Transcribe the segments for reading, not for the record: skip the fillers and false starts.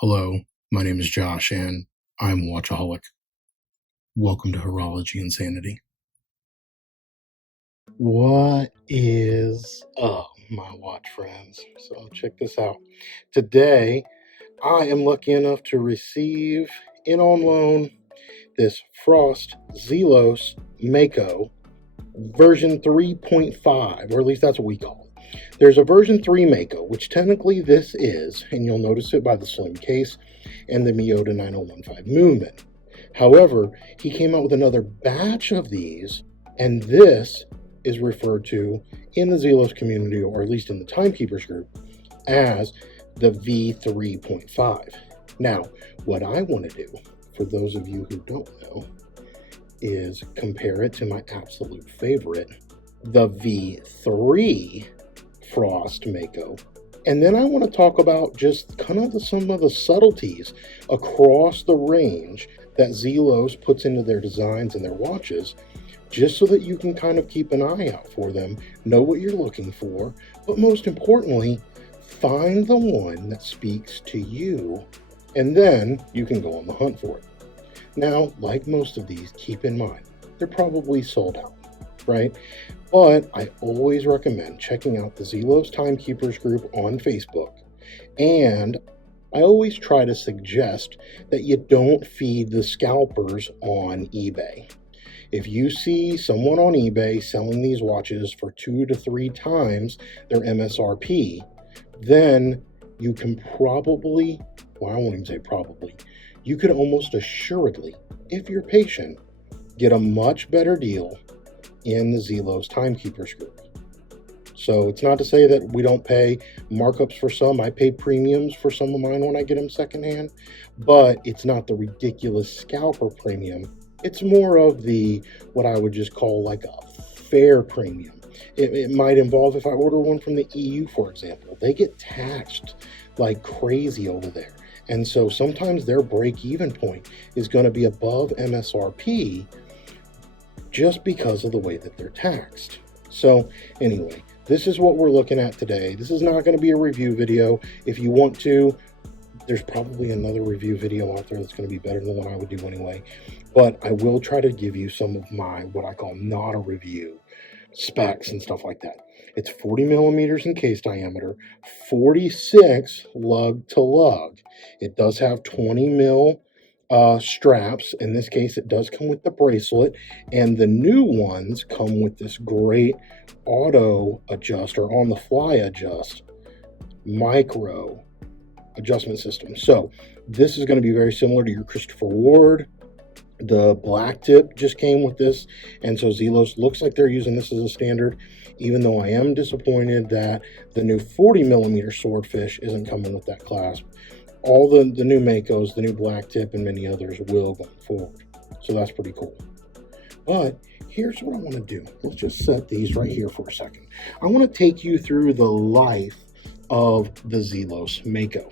Hello, my name is Josh, and I'm a watchaholic. Welcome to Horology Insanity. What is up, my watch friends? So check this out. Today, I am lucky enough to receive in on loan this Frost Zelos Mako version 3.5, or at least that's what we call it. There's a version 3 Mako, which technically this is, and you'll notice it by the slim case and the Miyota 9015 movement. However, he came out with another batch of these, and this is referred to in the Zelos community, or at least in the Timekeepers group, as the V3.5. Now, what I want to do, for those of you who don't know, is compare it to my absolute favorite, the V3 Frost Mako. And then I want to talk about just kind of some of the subtleties across the range that Zelos puts into their designs and their watches, just so that you can kind of keep an eye out for them, know what you're looking for, but most importantly, find the one that speaks to you, and then you can go on the hunt for it. Now, like most of these, keep in mind, they're probably sold out, right? But I always recommend checking out the Zelos Timekeepers group on Facebook, and I always try to suggest that you don't feed the scalpers on eBay. If you see someone on eBay selling these watches for 2 to 3 times their MSRP, then you can probably, well, I won't even say probably, you could almost assuredly, if you're patient, get a much better deal in the Zelos Timekeepers group. So it's not to say that we don't pay markups for some. I pay premiums for some of mine when I get them secondhand, but it's not the ridiculous scalper premium. It's more of the, what I would just call like a fair premium. It might involve, if I order one from the EU, for example, they get taxed like crazy over there. And so sometimes their break-even point is going to be above MSRP just because of the way that they're taxed. So anyway, this is what we're looking at today. This is not going to be a review video. If you want to, there's probably another review video out there that's going to be better than the one I would do anyway. But I will try to give you some of my, what I call not a review specs and stuff like that. It's 40 millimeters in case diameter, 46 lug to lug. It does have 20 mil straps. In this case, it does come with the bracelet, and the new ones come with this great auto adjust, or on the fly adjust, micro adjustment system. So this is going to be very similar to your Christopher Ward. The black tip just came with this, and so Zelos looks like they're using this as a standard, even though I am disappointed that the new 40 millimeter Swordfish isn't coming with that clasp. All the new Makos, the new black tip, and many others will going forward. So that's pretty cool. But here's what I want to do. Let's just set these right here for a second. I want to take you through the life of the Zelos Mako.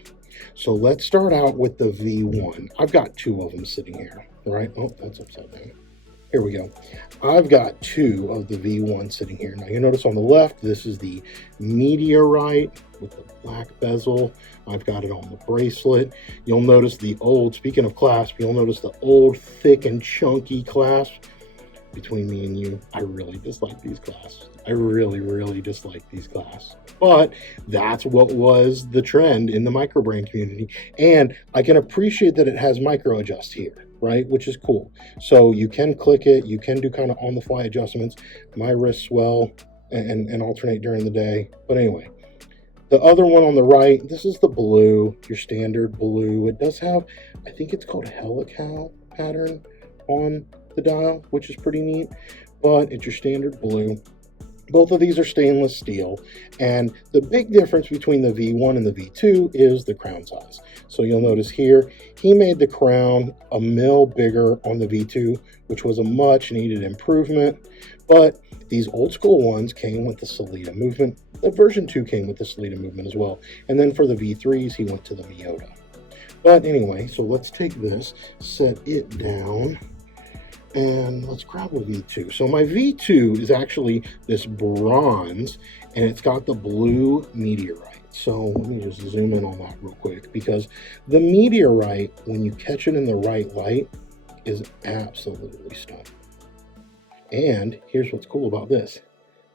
So let's start out with the V1. I've got 2 of them sitting here, right? Oh, that's upside down. Here we go. I've got 2 of the V1 sitting here. Now you notice on the left, this is the Meteorite with the black bezel. I've got it on the bracelet. You'll notice the old, speaking of clasp, you'll notice the old thick and chunky clasp. Between me and you, I really dislike these clasps. I really dislike these clasps. But that's what was the trend in the microbrand community. And I can appreciate that it has micro adjust here, right? Which is cool. So you can click it. You can do kind of on the fly adjustments. My wrists swell and alternate during the day. But anyway, the other one on the right, this is the blue, your standard blue. It does have, I think it's called Helical pattern on the dial, which is pretty neat, but it's your standard blue. Both of these are stainless steel, and the big difference between the V1 and the V2 is the crown size. So you'll notice here, he made the crown a mil bigger on the V2, which was a much needed improvement, but these old school ones came with the Sodalite movement. The version 2 came with the Sodalite movement as well, and then for the V3s, he went to the Miyota. But anyway, so let's take this, set it down, and let's grab a V2. So my V2 is actually this bronze, and it's got the blue Meteorite. So let me just zoom in on that real quick, because the meteorite, when you catch it in the right light, is absolutely stunning. And here's what's cool about this.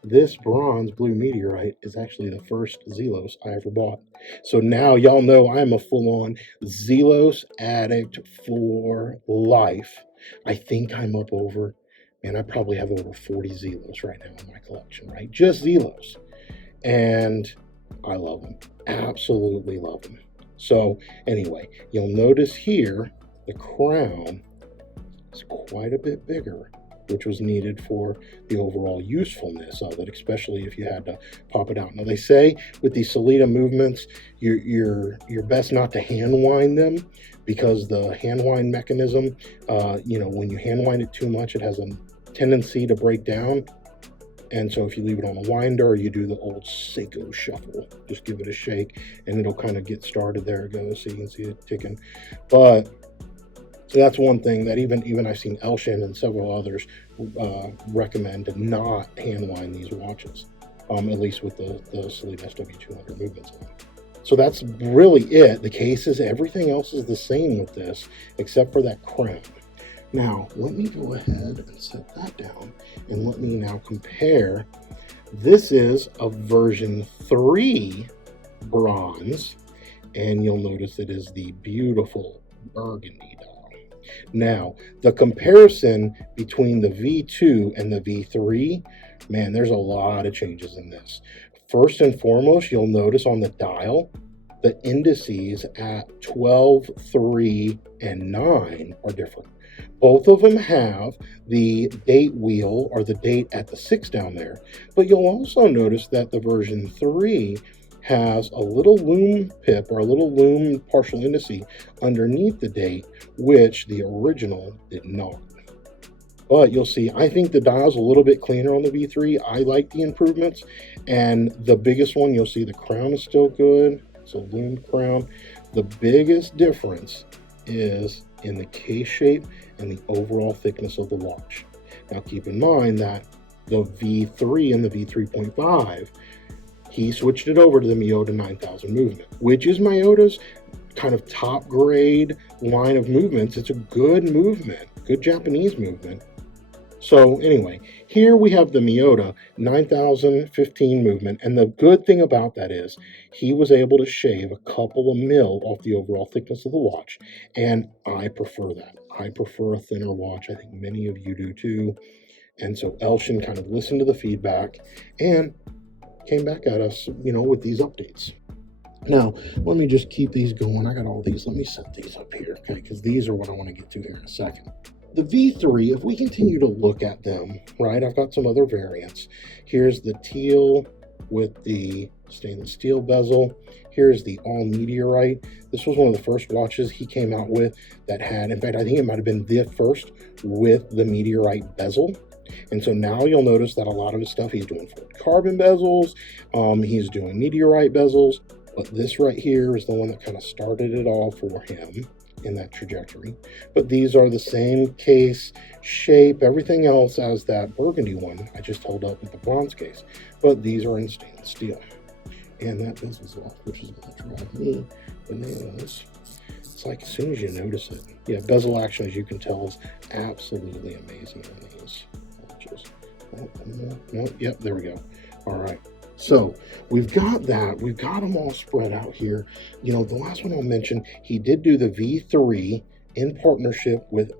This bronze blue meteorite is actually the first Zelos I ever bought. So now y'all know I'm a full-on Zelos addict for life. I think I'm up over, man, I probably have over 40 Zelos right now in my collection, right? Just Zelos. And I love them. Absolutely love them. So anyway, you'll notice here the crown is quite a bit bigger, which was needed for the overall usefulness of it, especially if you had to pop it out. Now they say with these Solita movements, you're best not to hand wind them, because the hand wind mechanism, when you hand wind it too much, it has a tendency to break down. And so if you leave it on a winder, or you do the old Seiko shuffle, just give it a shake and it'll kind of get started. There it goes. So you can see it ticking. But that's one thing that even I've seen Elshin and several others recommend to not hand wind these watches, at least with the Solita SW200 movements on. So that's really it. The cases, everything else is the same with this, except for that crown. Now, let me go ahead and set that down, and let me now compare. This is a version 3 bronze, and you'll notice it is the beautiful Burgundy dial. Now, the comparison between the V2 and the V3, man, there's a lot of changes in this. First and foremost, you'll notice on the dial, the indices at 12, 3, and 9 are different. Both of them have the date wheel, or the date at the 6 down there, but you'll also notice that the version 3 has a little loom pip, or a little loom partial indice underneath the date, which the original did not. But you'll see, I think the dial's a little bit cleaner on the V3. I like the improvements, and the biggest one, you'll see the crown is still good. It's a loomed crown. The biggest difference is in the case shape and the overall thickness of the watch. Now keep in mind that the V3 and the V3.5, he switched it over to the Miyota 9000 movement, which is Miyota's kind of top grade line of movements. It's a good movement, good Japanese movement. So anyway, here we have the Miyota 9015 movement, and the good thing about that is he was able to shave a couple of mil off the overall thickness of the watch, and I prefer that. I prefer a thinner watch. I think many of you do too. And so Elshin kind of listened to the feedback and came back at us, with these updates. Now, let me just keep these going. I got all these. Let me set these up here, okay? Because these are what I want to get to here in a second. The V3, if we continue to look at them, right, I've got some other variants. Here's the Teal with the stainless steel bezel. Here's the all meteorite. This was one of the first watches he came out with that had, in fact, I think it might have been the first with the meteorite bezel. And so now you'll notice that a lot of his stuff, he's doing carbon bezels, he's doing meteorite bezels, but this right here is the one that kind of started it all for him in that trajectory. But these are the same case, shape, everything else as that Burgundy one I just held up with the bronze case, but these are in stainless steel. And that bezel's off, which is going to drive me bananas. It's like as soon as you notice it. Yeah, bezel action, as you can tell, is absolutely amazing on these watches. Yep, there we go. All right. So we've got that. We've got them all spread out here. The last one I'll mention, he did do the V3 in partnership with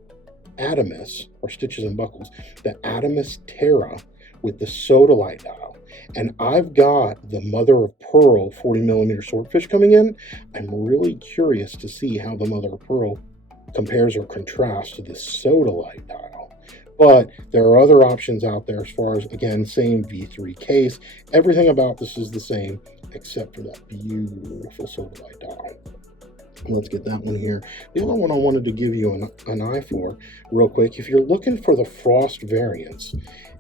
Adamas, or Stitches and Buckles, the Adamas Terra with the Sodalite dial. And I've got the mother of pearl 40mm Swordfish coming in. I'm really curious to see how the mother of pearl compares or contrasts to the Sodalite dial. But there are other options out there as far as, again, same V3 case. Everything about this is the same except for that beautiful Sodalite dial. Let's get that one here. The other one I wanted to give you an eye for real quick, if you're looking for the Frost variants,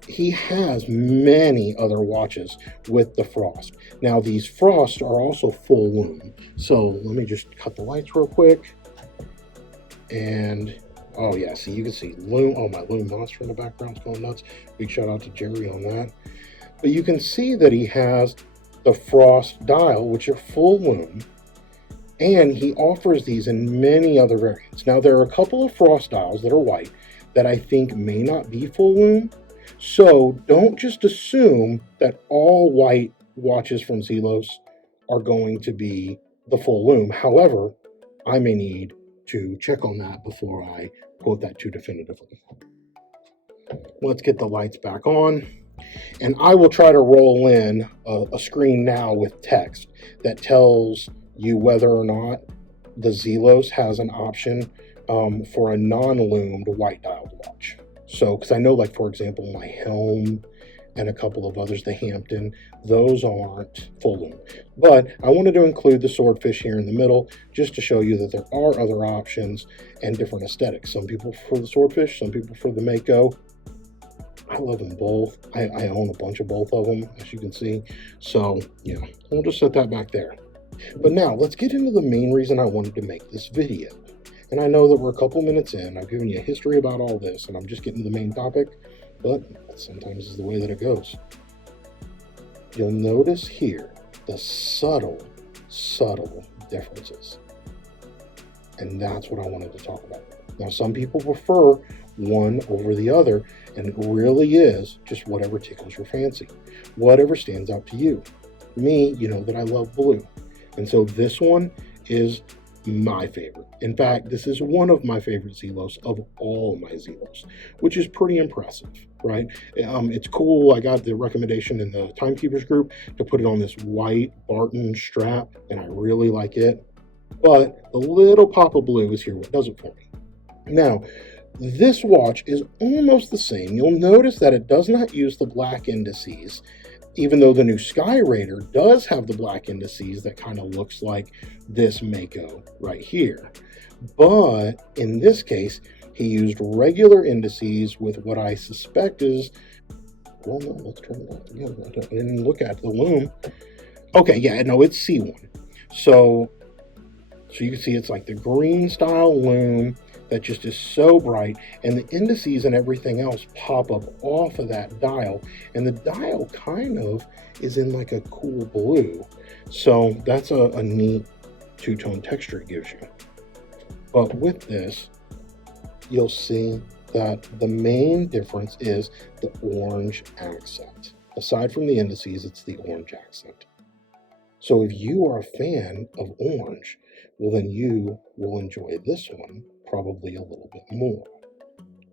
he has many other watches with the Frost. Now, these Frost are also full loom. So let me just cut the lights real quick. And oh yeah, see, you can see loom. Oh, my loom monster in the background's going nuts. Big shout out to Jerry on that. But you can see that he has the frost dial, which are full lume, and he offers these in many other variants. Now, there are a couple of frost dials that are white that I think may not be full lume, so don't just assume that all white watches from Zelos are going to be the full lume. However, I may need to check on that before I quote that too definitively. Let's get the lights back on, and I will try to roll in a screen now with text that tells you whether or not the Zelos has an option for a non-lumed white dialed watch. So, because I know, like, for example, my Helm and a couple of others, the Hampton, those aren't full lume. But I wanted to include the Swordfish here in the middle just to show you that there are other options and different aesthetics. Some people prefer the Swordfish, some people prefer the Mako. I love them both. I own a bunch of both of them, as you can see. So, yeah, we'll just set that back there. But now, let's get into the main reason I wanted to make this video. And I know that we're a couple minutes in. I've given you a history about all this, and I'm just getting to the main topic. But sometimes it's the way that it goes. You'll notice here the subtle differences. And that's what I wanted to talk about. Now, some people prefer one over the other, and it really is just whatever tickles your fancy, whatever stands out to you. Me, you know that I love blue, and so this one is my favorite. In fact, this is one of my favorite Zelos of all my Zelos, which is pretty impressive, right? It's cool. I got the recommendation in the Timekeepers group to put it on this white Barton strap, and I really like it. But the little pop of blue is here what does it for me. Now, this watch is almost the same. You'll notice that it does not use the black indices, even though the new Sky Raider does have the black indices that kind of looks like this Mako right here. But in this case, he used regular indices with what I suspect is, well, no, let's turn it off again. I didn't look at the lume. Okay, yeah, no, it's C1. So you can see it's like the green style lume that just is so bright, and the indices and everything else pop up off of that dial, and the dial kind of is in like a cool blue. So that's a neat two-tone texture it gives you. But with this, you'll see that the main difference is the orange accent. Aside from the indices, it's the orange accent. So if you are a fan of orange, well, then you will enjoy this one probably a little bit more.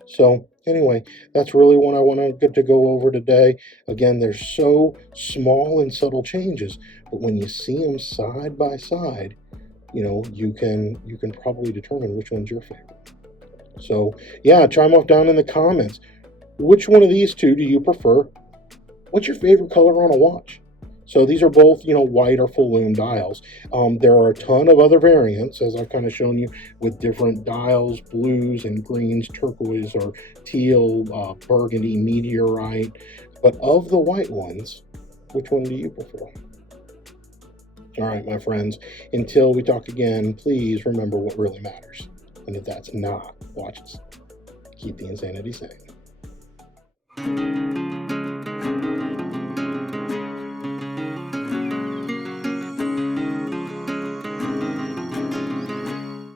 So anyway, that's really what I want to get to go over today. Again, they're so small and subtle changes, but when you see them side by side, you know, you can probably determine which one's your favorite. So yeah, chime off down in the comments. Which one of these two do you prefer? What's your favorite color on a watch? So these are both, you know, white or full lume dials. There are a ton of other variants, as I've kind of shown you, with different dials, blues and greens, turquoise or teal, burgundy, meteorite. But of the white ones, which one do you prefer? All right, my friends, until we talk again, please remember what really matters. And if that's not watches, keep the insanity sane.